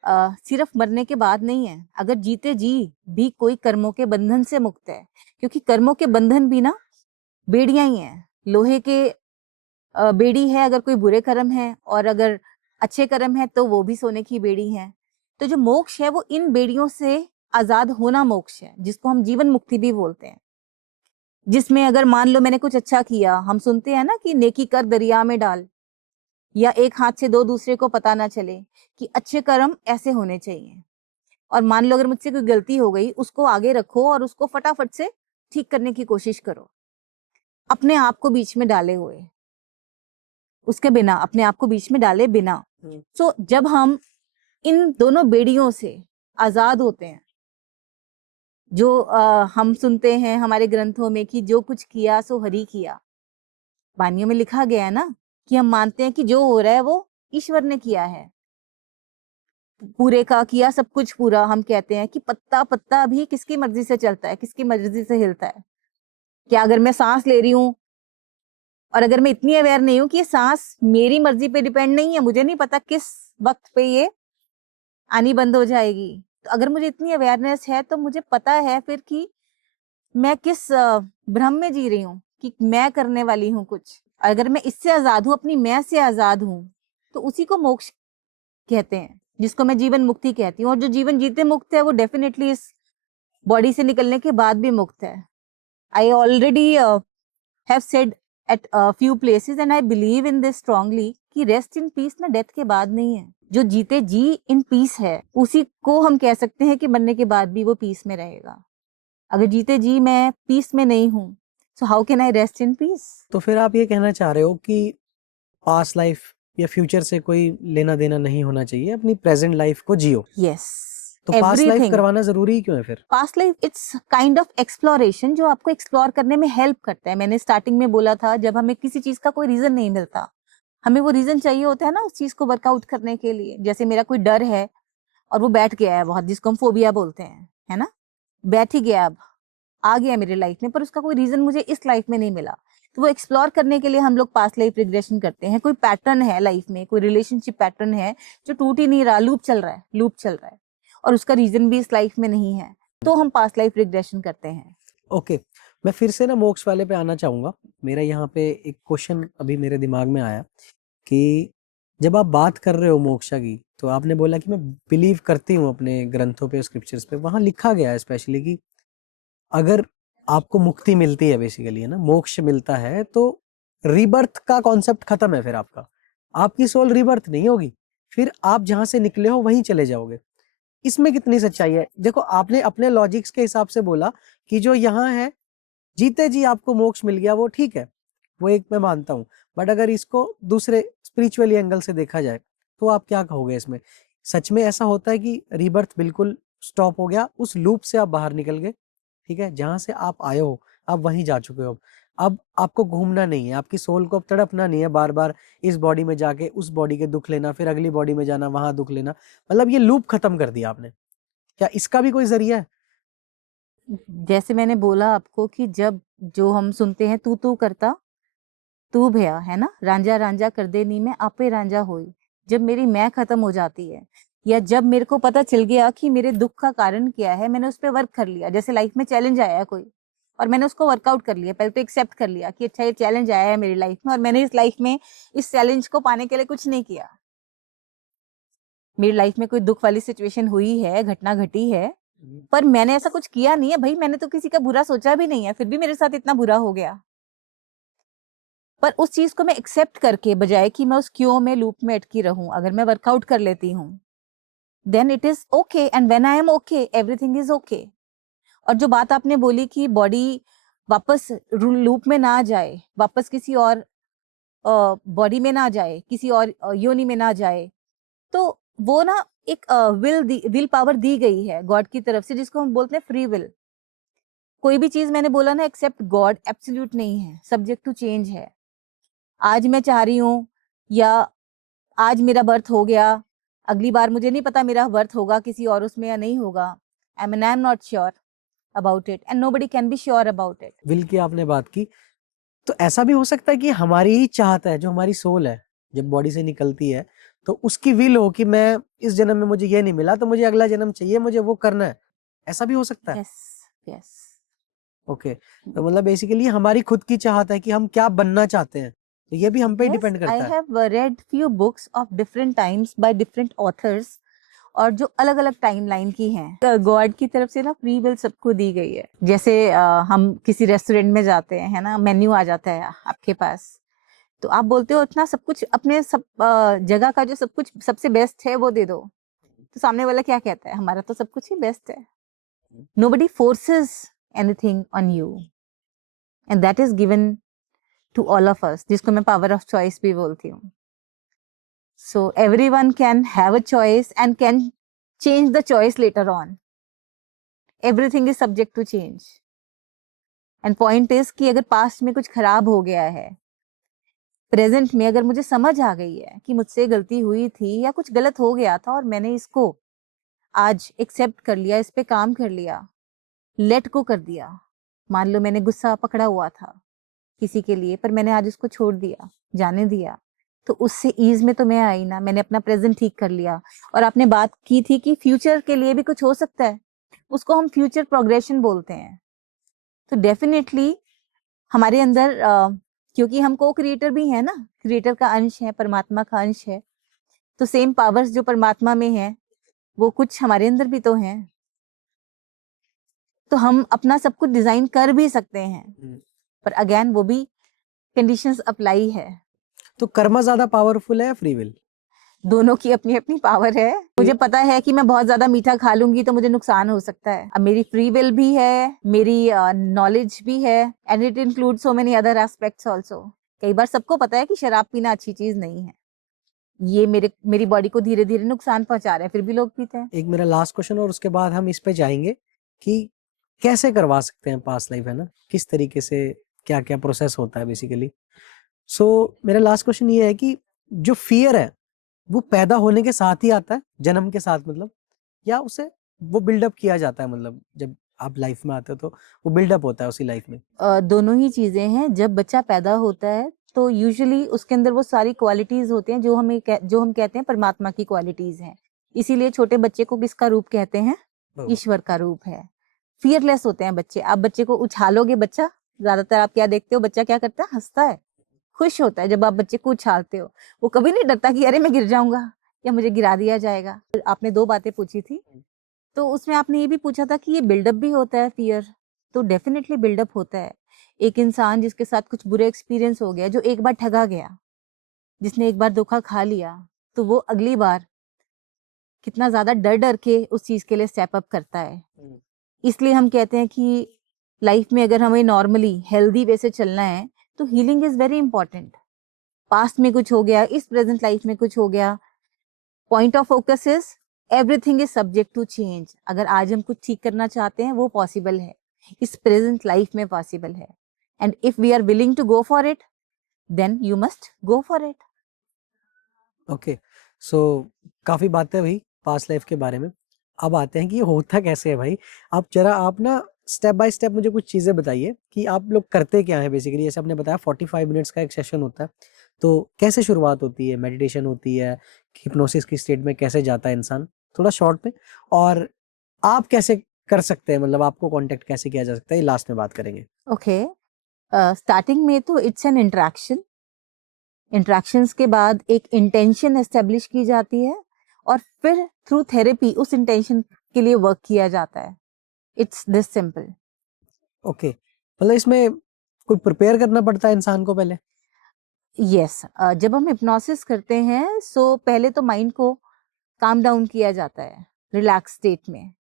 सिर्फ मरने के बाद नहीं है। अगर जीते जी भी कोई कर्मों के बंधन से मुक्त है, क्योंकि कर्मों के बंधन भी ना बेड़ियां ही हैं। लोहे के बेड़ी है अगर कोई बुरे कर्म है, और अगर अच्छे कर्म है तो वो भी सोने की बेड़ी है। तो जो मोक्ष है वो इन बेड़ियों से आजाद होना मोक्ष है, जिसको हम जीवन मुक्ति भी बोलते हैं, जिसमें अगर मान लो मैंने कुछ अच्छा किया, हम सुनते हैं ना कि नेकी कर दरिया में डाल, या एक हाथ से दो दूसरे को पता ना चले कि अच्छे कर्म ऐसे होने चाहिए। और मान लो अगर मुझसे कोई गलती हो गई, उसको आगे रखो और उसको फटाफट से ठीक करने की कोशिश करो, अपने आप को बीच में डाले हुए, उसके बिना, अपने आप को बीच में डाले बिना। तो जब हम इन दोनों बेड़ियों से आजाद होते हैं, जो हम सुनते हैं हमारे ग्रंथों में कि जो कुछ किया सो हरि किया, वाणियों में लिखा गया है ना कि हम मानते हैं कि जो हो रहा है वो ईश्वर ने किया है, पूरे का किया सब कुछ पूरा। हम कहते हैं कि पत्ता पत्ता भी किसकी मर्जी से चलता है, किसकी मर्जी से हिलता है। क्या अगर मैं सांस ले रही हूँ और अगर मैं इतनी अवेयर नहीं हूँ कि ये सांस मेरी मर्जी पे डिपेंड नहीं है, मुझे नहीं पता किस वक्त पे ये आनी बंद हो जाएगी, तो अगर मुझे इतनी अवेयरनेस है तो मुझे पता है फिर कि मैं किस भ्रम में जी रही हूँ कि मैं करने वाली हूँ कुछ। अगर मैं इससे आजाद हूँ, अपनी मैं से आजाद हूँ, तो उसी को मोक्ष कहते हैं, जिसको मैं जीवन मुक्ति कहती हूँ। और जो जीवन जीते मुक्त है वो डेफिनेटली इस बॉडी से निकलने के बाद भी मुक्त है। I already have said at few places and I believe in this strongly कि रेस्ट इन पीस ना डेथ के बाद नहीं है। जो जीते जी इन पीस है, उसी को हम कह सकते हैं कि मरने के बाद भी वो पीस में रहेगा। अगर जीते जी मैं पीस में नहीं हूँ, so how can I rest in peace? तो फिर आप ये कहना चाह रहे हो कि पास्ट लाइफ या फ्यूचर से कोई लेना देना नहीं होना चाहिए, अपनी प्रेजेंट लाइफ को जियो। यस, तो पास्ट लाइफ एवरीथिंग। करवाना जरूरी क्यों है फिर? Past life it's kind of exploration, जो आपको एक्सप्लोर करने में हेल्प करता है। मैंने स्टार्टिंग में बोला था, जब हमें किसी चीज का कोई रीजन नहीं मिलता, हमें वो रीजन चाहिए होता है ना उस चीज को वर्कआउट करने के लिए। जैसे मेरा कोई डर है और वो बैठ गया है बहुत, जिसको हम फोबिया बोलते हैं, है ना, बैठ ही गया, अब आ गया मेरे लाइफ में, पर उसका कोई रीजन मुझे इस लाइफ में नहीं मिला। तो वो एक्सप्लोर करने के लिए हम लोग पास्ट लाइफ रिग्रेशन करते हैं। कोई पैटर्न है लाइफ में, कोई रिलेशनशिप पैटर्न है जो टूट ही नहीं रहा, लूप चल रहा है और उसका रीजन भी इस लाइफ में नहीं है, तो हम पास्ट लाइफ रिग्रेशन करते हैं। ओके, मैं फिर से ना मोक्ष वाले पे आना चाहूंगा। मेरा यहाँ पे एक क्वेश्चन अभी मेरे दिमाग में आया कि जब आप बात कर रहे हो मोक्षा की, तो आपने बोला कि मैं बिलीव करती हूँ अपने ग्रंथों पे, स्क्रिप्चर्स पे, वहां लिखा गया है स्पेशली कि अगर आपको मुक्ति मिलती है, बेसिकली है ना, मोक्ष मिलता है, तो रीबर्थ का कॉन्सेप्ट खत्म है। फिर आपकी सोल रीबर्थ नहीं होगी, फिर आप जहां से निकले हो वहीं चले जाओगे। इसमें कितनी सच्चाई है? देखो, आपने अपने लॉजिक्स के हिसाब से बोला कि जो यहाँ है जीते जी आपको मोक्ष मिल गया, वो ठीक है, वो एक मैं मानता हूँ। बट अगर इसको दूसरे स्पिरिचुअली एंगल से देखा जाए, तो आप क्या कहोगे इसमें? सच में ऐसा होता है कि रीबर्थ बिल्कुल स्टॉप हो गया, उस लूप से आप बाहर निकल गए, ठीक है, जहां से आप आए हो आप वहीं जा चुके हो, अब आपको घूमना नहीं है, आपकी सोल को अब तड़पना नहीं है बार बार इस बॉडी में जाके उस बॉडी के दुख लेना, फिर अगली बॉडी में जाना, वहां दुख लेना, मतलब ये लूप खत्म कर दिया आपने। क्या इसका भी कोई जरिया है? जैसे मैंने बोला आपको कि जब जो हम सुनते हैं तू करता तू भया, है ना, रांझा रांझा कर दे नी में आपे रांझा होई। जब मेरी मैं खत्म हो जाती है, या जब मेरे को पता चल गया कि मेरे दुख का कारण क्या है, मैंने उस पर वर्क कर लिया। जैसे लाइफ में चैलेंज आया कोई और मैंने उसको वर्कआउट कर लिया, पहले तो एक्सेप्ट कर लिया कि अच्छा ये चैलेंज आया है मेरी लाइफ में, और मैंने इस लाइफ में इस चैलेंज को पाने के लिए कुछ नहीं किया। मेरी लाइफ में कोई दुख वाली सिचुएशन हुई है, घटना घटी है, पर मैंने ऐसा कुछ किया नहीं है भाई, मैंने तो किसी का बुरा सोचा भी नहीं है, फिर भी मेरे साथ इतना बुरा हो गया। पर उस चीज को मैं एक्सेप्ट करके, बजाय कि मैं उस क्यों में लूप में अटकी रहूं, अगर मैं वर्कआउट कर लेती हूँ, then it is okay, and when I am okay everything is okay. और जो बात आपने बोली कि बॉडी वापस लूप में ना जाए, वापस किसी और बॉडी में ना जाए, किसी और योनि में ना जाए, तो वो ना एक विल पावर दी गई है गॉड की तरफ से, जिसको हम बोलते हैं फ्री विल। कोई भी चीज मैंने बोला ना एक्सेप्ट गॉड एब्सोल्यूट नहीं है, सब्जेक्ट टू चेंज है। आज मैं चाह रही हूँ, या आज मेरा बर्थ हो गया, अगली बार मुझे नहीं पता मेरा बर्थ होगा किसी और उसमें या नहीं होगा। I am not sure about it and nobody can be sure about it. Will की आपने बात की, तो ऐसा भी हो सकता है कि हमारी ही चाहत है, जो हमारी सोल है जब बॉडी से निकलती है, तो उसकी विल हो कि मैं इस जन्म में मुझे ये नहीं मिला तो मुझे अगला जन्म चाहिए, मुझे वो करना है, ऐसा भी हो सकता है? Yes yes. ओके, तो मतलब बेसिकली हमारी खुद की चाहत है कि हम क्या बनना चाहते हैं, तो ये भी हम पे Yes, डिपेंड I करता है। have read few books of different times by different authors, और जो अलग अलग टाइमलाइन की हैं। गॉड की तरफ से ना फ्री विल सबको दी गई है। जैसे हम किसी रेस्टोरेंट में जाते हैं, है ना, मेन्यू आ जाता है आपके पास, तो आप बोलते हो इतना सब कुछ अपने सब जगह का जो सब कुछ सबसे बेस्ट है वो दे दो, तो सामने वाला क्या कहता है, हमारा तो सब कुछ ही बेस्ट है। Nobody forces anything on you, and that is given to all of us, जिसको मैं power of choice भी बोलती हूँ। So everyone can have a choice and can change the choice later on. Everything is subject to change. And point is कि अगर past में कुछ खराब हो गया है, प्रेजेंट में अगर मुझे समझ आ गई है कि मुझसे गलती हुई थी या कुछ गलत हो गया था और मैंने इसको आज एक्सेप्ट कर लिया, इस पे काम कर लिया, लेट को कर दिया। मान लो मैंने गुस्सा पकड़ा हुआ था किसी के लिए, पर मैंने आज उसको छोड़ दिया, जाने दिया, तो उससे ईज में तो मैं आई ना, मैंने अपना प्रेजेंट ठीक कर लिया। और आपने बात की थी कि फ्यूचर के लिए भी कुछ हो सकता है, उसको हम फ्यूचर प्रोग्रेशन बोलते हैं। तो डेफिनेटली हमारे अंदर क्योंकि हम को क्रिएटर भी है ना, क्रिएटर का अंश है, परमात्मा का अंश है, तो सेम पावर्स जो परमात्मा में है वो कुछ हमारे अंदर भी तो हैं, तो हम अपना सब कुछ डिजाइन कर भी सकते हैं। पर अगेन वो भी कंडीशंस अप्लाई है। तो कर्मा ज्यादा पावरफुल है या फ्री विल? दोनों की अपनी अपनी पावर है। मुझे पता है कि मैं बहुत ज्यादा मीठा खा लूंगी तो मुझे नुकसान हो सकता है। अब मेरी फ्री विल भी है, मेरी नॉलेज भी है, and it include so many other aspects also. कई बार सबको पता है कि शराब पीना अच्छी चीज नहीं है, ये मेरी बॉडी को धीरे धीरे नुकसान पहुंचा रहा है, फिर भी लोग पीते हैं। एक मेरा लास्ट क्वेश्चन और उसके बाद हम इस पे जाएंगे कि कैसे करवा सकते हैं पास्ट लाइफ, है ना, किस तरीके से क्या क्या प्रोसेस होता है बेसिकली। सो मेरा लास्ट क्वेश्चन ये है कि जो फियर है वो पैदा होने के साथ ही आता है, जन्म के साथ मतलब, या उसे वो बिल्डअप किया जाता है, मतलब जब आप लाइफ में आते हो तो वो बिल्डअप होता है उसी लाइफ में? दोनों ही चीजें हैं। जब बच्चा पैदा होता है तो यूजुअली उसके अंदर वो सारी क्वालिटीज होते हैं जो हम कहते हैं परमात्मा की क्वालिटीज हैं। इसीलिए छोटे बच्चे को किसका रूप कहते हैं? ईश्वर का रूप है। फियरलेस होते हैं बच्चे। आप बच्चे को उछालोगे, बच्चा ज्यादातर आप क्या देखते हो, बच्चा क्या करता है, हंसता है, खुश होता है। जब आप बच्चे को उछालते हो वो कभी नहीं डरता कि अरे मैं गिर जाऊंगा या मुझे गिरा दिया जाएगा। आपने 2 बातें पूछी थी, तो उसमें आपने ये भी पूछा था कि ये बिल्डअप भी होता है फियर। तो डेफिनेटली बिल्डअप होता है। एक इंसान जिसके साथ कुछ बुरे एक्सपीरियंस हो गया, जो एक बार ठगा गया, जिसने एक बार धोखा खा लिया, तो वो अगली बार कितना ज्यादा डर डर के उस चीज के लिए स्टेप अप करता है। इसलिए हम कहते हैं कि लाइफ में अगर हमें नॉर्मली हेल्दी वे से चलना है तो healing is very important. Past में कुछ हो गया, इस प्रेजेंट लाइफ में कुछ हो गया, point of focus is everything is subject to change. अगर आज हम कुछ ठीक करना चाहते हैं वो पॉसिबल है, इस प्रेजेंट लाइफ में पॉसिबल है। And if we are willing to go for it, then you must go for it. Okay, so काफी बातें हुई पास्ट लाइफ के बारे में। अब आते हैं कि ये होता कैसे है भाई। आप ना स्टेप बाय स्टेप मुझे कुछ चीजें बताइए कि आप लोग करते क्या है बेसिकली। जैसे आपने बताया 45 मिनट्स का एक सेशन होता है, तो कैसे शुरुआत होती है, मेडिटेशन होती है, हिप्नोसिस की स्टेट में कैसे जाता है इंसान, थोड़ा शॉर्ट में, और आप कैसे कर सकते हैं, मतलब आपको कांटेक्ट कैसे किया जा सकता है, ये लास्ट में बात करेंगे। ओके, स्टार्टिंग में तो इट्स एन इंटरेक्शन। इंटरेक्शंस के बाद एक इंटेंशन एस्टेब्लिश की जाती है और फिर थ्रू थेरेपी उस इंटेंशन के लिए वर्क किया जाता है। It's this simple. ओके, मतलब इसमें कोई प्रिपेयर करना पड़ता है इंसान को पहले? यस, जब हम हिप्नोसिस करते हैं सो पहले तो माइंड को काम डाउन किया जाता है रिलैक्स स्टेट में।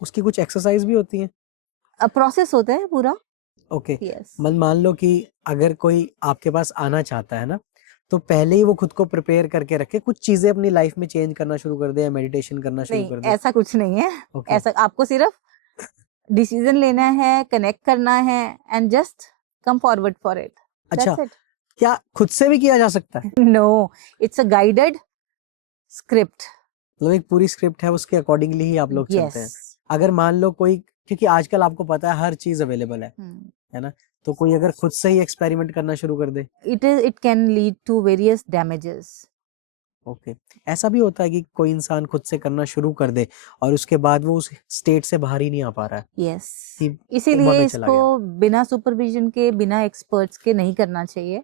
उसकी कुछ एक्सरसाइज भी होती है? प्रोसेस होता है पूरा। ओके, यस, मान लो कि अगर कोई आपके पास आना चाहता है ना, तो पहले ही वो खुद को प्रिपेयर करके रखे, कुछ चीजें अपनी लाइफ में चेंज करना शुरू कर दे या मेडिटेशन करना शुरू नहीं कर दे? ऐसा कुछ नहीं है। ओके, ऐसा आपको सिर्फ डिसीजन लेना है, कनेक्ट करना है and just come forward for it. अच्छा, दैट्स इट। क्या खुद से भी किया जा सकता है? No, it's a guided script. मतलब एक पूरी स्क्रिप्ट है, उसके अकॉर्डिंगली ही आप लोग चलते हैं। यस। अगर मान लो कोई, क्योंकि आजकल आपको पता है हर चीज अवेलेबल है ना, तो कोई अगर खुद से ही एक्सपेरिमेंट करना शुरू कर दे? It can lead to various damages. Okay, ऐसा भी होता है कि कोई इंसान खुद से करना शुरू कर दे और उसके बाद वो उस स्टेट से बाहर ही नहीं आ पा रहा है, यस, कि कोमा इसीलिए में चला इसको गया? बिना सुपरविजन के, बिना एक्सपर्ट्स के नहीं करना चाहिए।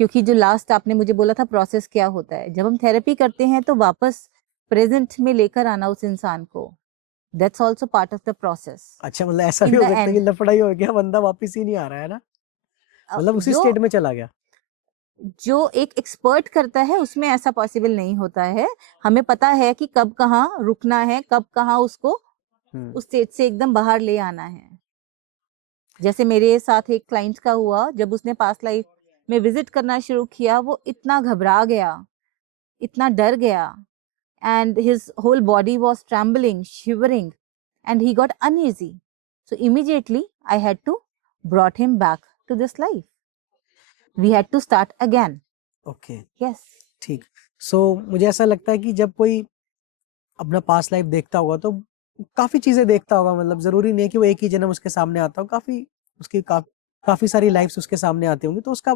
क्योंकि जो लास्ट आपने मुझे बोला था प्रोसेस क्या होता है, जब हम थेरेपी करते हैं तो वापस प्रेजेंट में लेकर आना उस इंसान को, that's also part of the process. अच्छा, मतलब ऐसा In भी हो the सकता है कि end, लफड़ा ही हो गया, बंदा वापस ही नहीं आ रहा है ना, मतलब उसी जो स्टेट में चला गया। जो एक एक्सपर्ट करता है उसमें ऐसा पॉसिबल नहीं होता है। हमें पता है कि कब कहाँ रुकना है, कब कहाँ उसको उस स्टेट से एकदम बाहर ले आना है। जैसे मेरे साथ एक क्लाइंट का हुआ, जब उसने पास्ट लाइफ में विजिट करना शुरू किया, वो इतना घबरा गया, इतना डर गया, and his whole body was trembling, shivering, and he got uneasy. So immediately I had to brought him back to this life. We had to start again. Okay, Yes. ठीक। सो मुझे ऐसा लगता है कि जब कोई अपना पास्ट लाइफ देखता होगा तो काफी चीजें देखता होगा, मतलब जरूरी नहीं है कि वो एक ही जन्म उसके सामने आता हो, काफी सारी लाइफ्स उसके सामने आती होंगी, तो उसका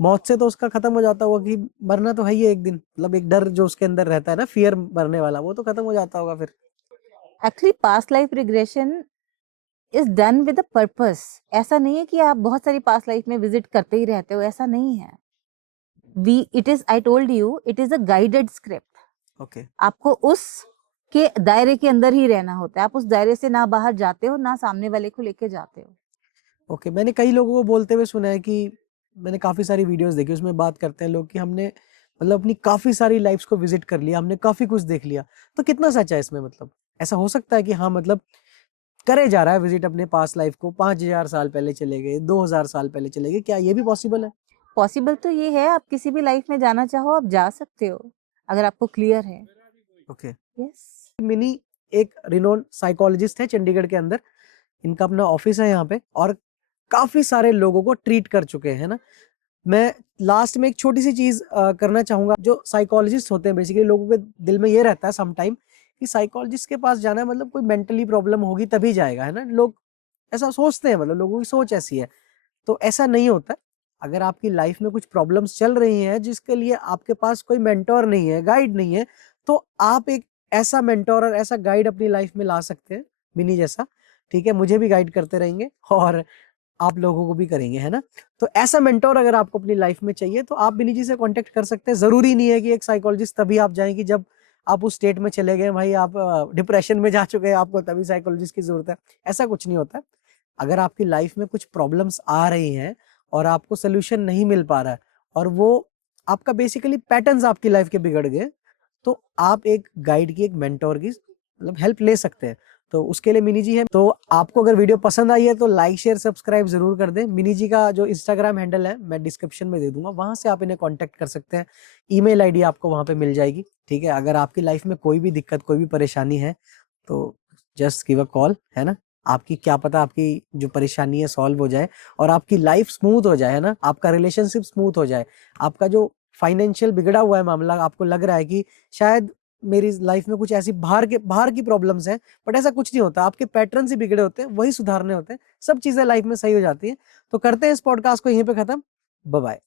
मौत से तो उसका खत्म हो जाता होगा कि मरना तो है ही एक दिन, मतलब एक डर जो उसके अंदर रहता है ना, फियर मरने वाला, वो तो खत्म हो जाता होगा फिर। Actually, past life regression is done with a purpose. ऐसा नहीं है कि आप बहुत सारी past life में visit करते ही रहते हो, ऐसा नहीं है। I told you, it is a guided script. Okay, आपको उस के दायरे के अंदर ही रहना होता है। आप उस दायरे से ना बाहर जाते हो, ना सामने वाले को लेके जाते हो। ओके। मैंने कई लोगों को बोलते हुए सुना है कि मैंने काफी सारी वीडियोस देखी, उसमें बात करते हैं लोग कि हमने मतलब अपनी काफी सारी लाइफ्स को विजिट कर लिया, हमने काफी कुछ देख लिया, तो कितना सच है इसमें? मतलब ऐसा हो सकता है कि हाँ, मतलब करे जा रहा है विजिट अपने पास्ट लाइफ को, 5000 साल पहले चले गए, 2000 साल पहले चले गए, क्या ये भी पॉसिबल है? पॉसिबल तो ये है, आप किसी भी लाइफ में जाना चाहो आप जा सकते हो, अगर आपको क्लियर है। ओके। यस। मिनी एक रिनोन साइकोलॉजिस्ट है चंडीगढ़ के अंदर, इनका अपना ऑफिस है यहाँ पे, और काफी सारे लोगों को ट्रीट कर चुके हैं ना। मैं लास्ट में एक छोटी सी चीज करना चाहूंगा। जो साइकोलॉजिस्ट होते हैं, बेसिकली लोगों के दिल में ये रहता है सम टाइम कि साइकोलॉजिस्ट के पास जाना है मतलब कोई मेंटली प्रॉब्लम होगी तभी जाएगा, है ना, लोग ऐसा सोचते हैं, मतलब लोगों की सोच ऐसी है। तो ऐसा नहीं होता। अगर आपकी लाइफ में कुछ प्रॉब्लम्स चल रही हैं जिसके लिए आपके पास कोई मेंटोर नहीं है, गाइड नहीं है, तो आप एक ऐसा मेंटोर और ऐसा गाइड अपनी लाइफ में ला सकते हैं, मिनी जैसा। ठीक है, मुझे भी गाइड करते रहेंगे और आप लोगों को भी करेंगे, है ना। तो ऐसा मेंटोर अगर आपको अपनी लाइफ में चाहिए तो आप मिनी जी से कांटेक्ट कर सकते हैं। जरूरी नहीं है कि एक साइकोलॉजिस्ट तभी आप जाएंगे जब आप उस स्टेट में चले गए, भाई आप डिप्रेशन में जा चुके हैं, आपको तभी साइकोलॉजिस्ट की जरूरत है, ऐसा कुछ नहीं होता है। अगर आपकी लाइफ में कुछ प्रॉब्लम्स आ रही हैं और आपको सोल्यूशन नहीं मिल पा रहा है, और वो आपका बेसिकली पैटर्न्स आपकी लाइफ के बिगड़ गए, तो आप एक गाइड की, एक मेंटोर की मतलब हेल्प ले सकते हैं। तो उसके लिए मिनी जी है। तो आपको अगर वीडियो पसंद आई है तो लाइक शेयर सब्सक्राइब जरूर कर दें। मिनी जी का जो इंस्टाग्राम हैंडल है मैं डिस्क्रिप्शन में दे दूंगा, वहां से आप इन्हें कांटेक्ट कर सकते हैं। ईमेल आईडी आपको वहां पे मिल जाएगी। ठीक है, अगर आपकी लाइफ में कोई भी दिक्कत, कोई भी परेशानी है तो जस्ट गिव अ कॉल, है ना। आपकी क्या पता आपकी जो परेशानी है सॉल्व हो जाए और आपकी लाइफ स्मूथ हो जाए, है ना, आपका रिलेशनशिप स्मूथ हो जाए, आपका जो फाइनेंशियल बिगड़ा हुआ है मामला, आपको लग रहा है कि शायद मेरी लाइफ में कुछ ऐसी बाहर की प्रॉब्लम्स हैं, बट ऐसा कुछ नहीं होता, आपके पैटर्न ही बिगड़े होते हैं, वही सुधारने होते हैं, सब चीजें लाइफ में सही हो जाती हैं। तो करते हैं इस पॉडकास्ट को यहीं पे खत्म। Bye bye.